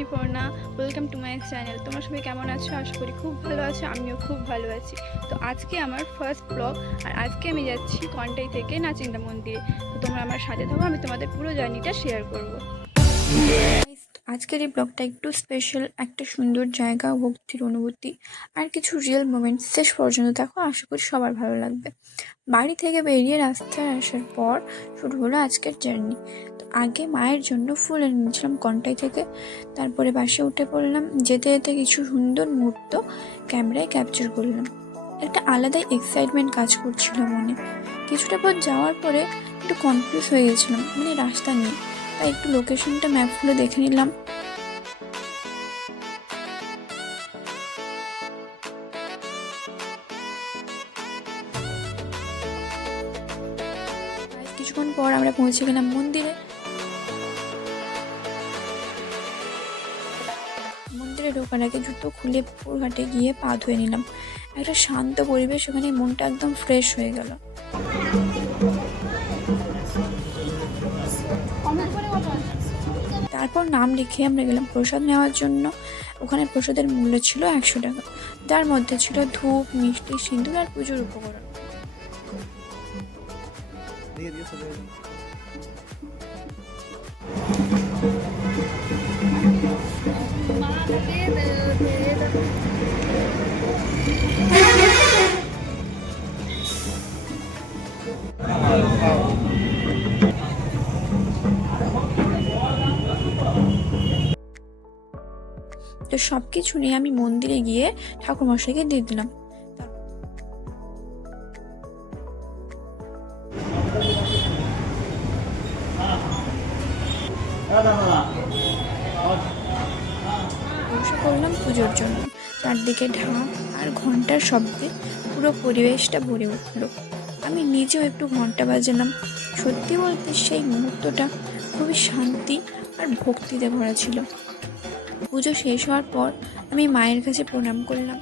ঋষিপর্ণা। Welcome to my channel. তোমরা সবাই কেমন আছো? আশা করি খুব ভালো আছো, আমিও খুব ভালো আছি। তো আজকে আমার ফার্স্ট ব্লগ, আর আজকে আমি যাচ্ছি কন্টাই থেকে নাচিন্দা মন্দিরে। তো তোমরা আমার সাথে থাকো, আমি তোমাদের পুরো জার্নিটা শেয়ার করবো। আজকের এই ব্লগটা একটু স্পেশাল, একটা সুন্দর জায়গা, ভক্তির অনুভূতি আর কিছু রিয়েল মোমেন্টস শেষ পর্যন্ত দেখো, আশা করি সবার ভালো লাগবে। বাড়ি থেকে বেরিয়ে রাস্তায় আসার পর শুরু হলো আজকের জার্নি। তো আগে মায়ের জন্য ফুল এনে নিয়েছিলাম কন্টাই থেকে, তারপরে বাসে উঠে পড়লাম। যেতে যেতে কিছু সুন্দর মুহূর্ত ক্যামেরায় ক্যাপচার করলাম। একটা আলাদাই এক্সাইটমেন্ট কাজ করছিল মনে। কিছুটা পথ যাওয়ার পরে একটু কনফিউজ হয়ে গেছিলাম, মানে রাস্তা নিয়ে, তাই একটু লোকেশনটা ম্যাপ খুলে দেখে নিলাম। কিছুক্ষণ পর আমরা পৌঁছে গেলাম মন্দিরে। মন্দিরে ঢোকার আগে জুতো খুলে পুকুর ঘাটে গিয়ে পা ধুয়ে নিলাম। একটা শান্ত পরিবেশ, ওখানে মনটা একদম ফ্রেশ হয়ে গেল। তারপর নাম লিখে আমরা গেলাম প্রসাদ নেওয়ার জন্য। ওখানে প্রসাদের মূল্য ছিল 100 টাকা, যার মধ্যে ছিল ধূপ, মিষ্টি, সিঁদুর আর পুজোর উপকরণ। তো সবকিছু নিয়ে আমি মন্দিরে গিয়ে ঠাকুরমশাইকে দিয়ে দিলাম। বসে পড়লাম পুজোর জন্য। চারদিকে ঢাক আর ঘন্টার শব্দে পুরো পরিবেশটা ভরে উঠল। আমি নিজেও একটু ঘন্টা বাজালাম। সত্যি বলতে সেই মুহূর্তটা খুবই শান্তি আর ভক্তিতে ভরা ছিল। পুজো শেষ হওয়ার পর আমি মায়ের কাছে প্রণাম করলাম।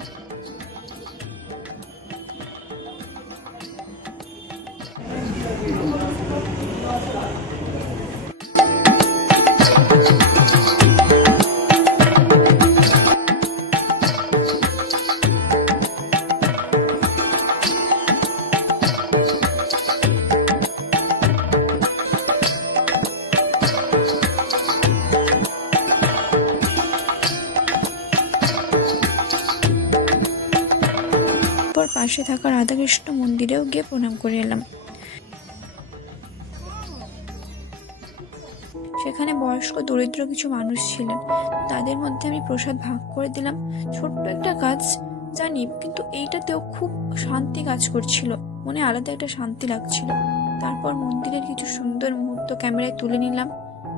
পাশে থাকা রাধাকৃষ্ণ মন্দিরেও গিয়ে প্রণাম করে এলাম। সেখানে বয়স্ক দরিদ্র কিছু মানুষ ছিলেন, তাদের মধ্যে আমি প্রসাদ ভাগ করে দিলাম। ছোট্ট একটা কাজ জানি, কিন্তু এইটাতেও খুব শান্তি কাজ করছিল, মনে আলাদা একটা শান্তি লাগছিল। তারপর মন্দিরের কিছু সুন্দর মুহূর্ত ক্যামেরায় তুলে নিলাম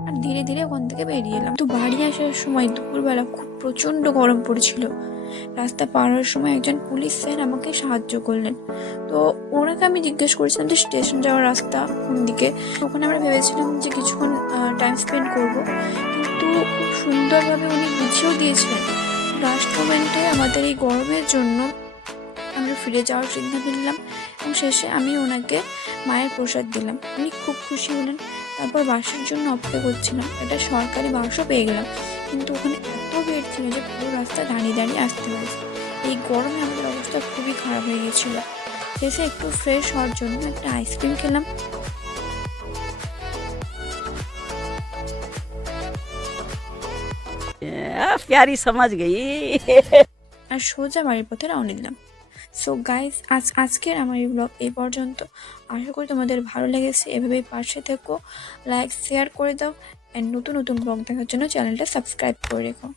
আর ধীরে ধীরে ওখান থেকে বেরিয়ে এলাম। তো বাড়ি আসার সময় দুপুরবেলা খুব প্রচণ্ড গরম পড়েছিল। রাস্তা পার হওয়ার সময় একজন পুলিশ স্যার আমাকে সাহায্য করলেন। তো ওনাকে আমি জিজ্ঞেস করেছিলাম যে স্টেশন যাওয়ার রাস্তা কোন দিকে। ওখানে আমরা ভেবেছিলাম যে কিছুক্ষণ টাইম স্পেন্ড করব, কিন্তু খুব সুন্দরভাবে উনি বুঝিয়েও দিয়েছিলেন। লাস্ট মোমেন্টে আমাদের এই গরমের জন্য আমরা ফিরে যাওয়ার সিদ্ধান্ত নিলাম এবং শেষে আমি ওনাকে মায়ের প্রসাদ দিলাম। উনি খুব খুশি হলেন। তারপর বাসের জন্য অপেক্ষা করছিলাম। একটা সরকারি বাসও পেয়ে গেলাম, কিন্তু ওখানে এত ভিড় ছিল যে পুরো রাস্তা দাঁড়িয়ে দাঁড়িয়ে আসতে হয়েছে। এই গরমে আমাদের অবস্থা খুবই খারাপ হয়ে গিয়েছিল। শেষে একটু ফ্রেশ হওয়ার জন্য একটা আইসক্রিম খেলাম। प्यारी समझ गई। আর সোজা বাড়ির পথে রওনা দিলাম। সো গাইজ, আজকের আমার এই ব্লগ এই পর্যন্ত। আশা করি তোমাদের ভালো লেগেছে। এভাবেই পাশে থেকো, লাইক শেয়ার করে দাও, অ্যান্ড নতুন নতুন ব্লগ দেখার জন্য চ্যানেলটা সাবস্ক্রাইব করে রেখো।